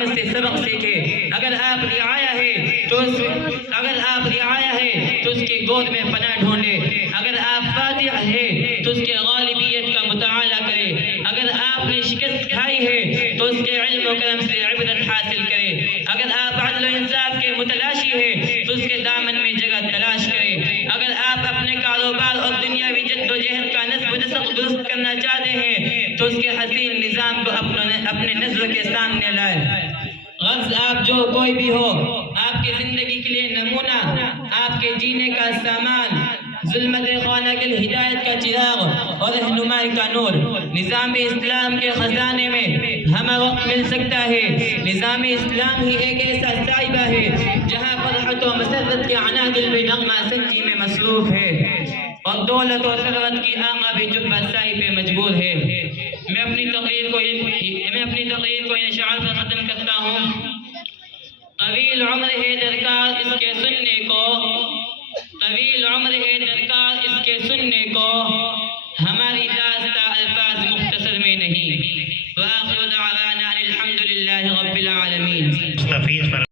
عظمت سے سبق سیکھے۔ اگر آپ رعایا ہے تو اس کی گود میں پناہ ڈھونڈے۔ اگر آپ فاتح ہے تو اس کے غالبیت کا مطالعہ کرے۔ اگر آپ نے شکست کھائی ہے تو اس کے علم و کرم سے عبرت حاصل کرے۔ اگر آپ عدل و انصاف کے متلاشی ہے تو اس کے دامن میں جگہ تلاش کرے۔ اگر آپ اپنے کاروبار اور دنیاوی جد و جہد کا نصب و نسق درست کرنا چاہتے ہیں تو اس کے حسین نظام کو اپنے نظر کے سامنے لائے۔ غرض آپ جو کوئی بھی ہو، آپ کی زندگی کے لیے نمونہ، آپ کے جینے کا سامان، ظلمت خانہ کے ہدایت کا چراغ اور رہنمائی کا نور۔ نظام اسلام کے خزانے میں ہمہ وقت مل سکتا ہے۔ نظام اسلام ہی ایک ایسا صاحبہ ہے جہاں فرحت و مسرت کے عناصر بھی نغمہ سنجی میں مصروف ہے، اور دولت و ثروت کی آنگا بھی جب بادشاہی پہ مجبور ہے۔ میں اپنی تقریر کو ان اشعار پر ختم کرتا ہوں۔ طویل عمر ہے درکار اس کے سننے کو، طویل عمر ہے درکار اس کے سننے کو، ہماری داستہ الفاظ مختصر میں نہیں۔ وآخر دعوانا الحمدللہ رب العالمین۔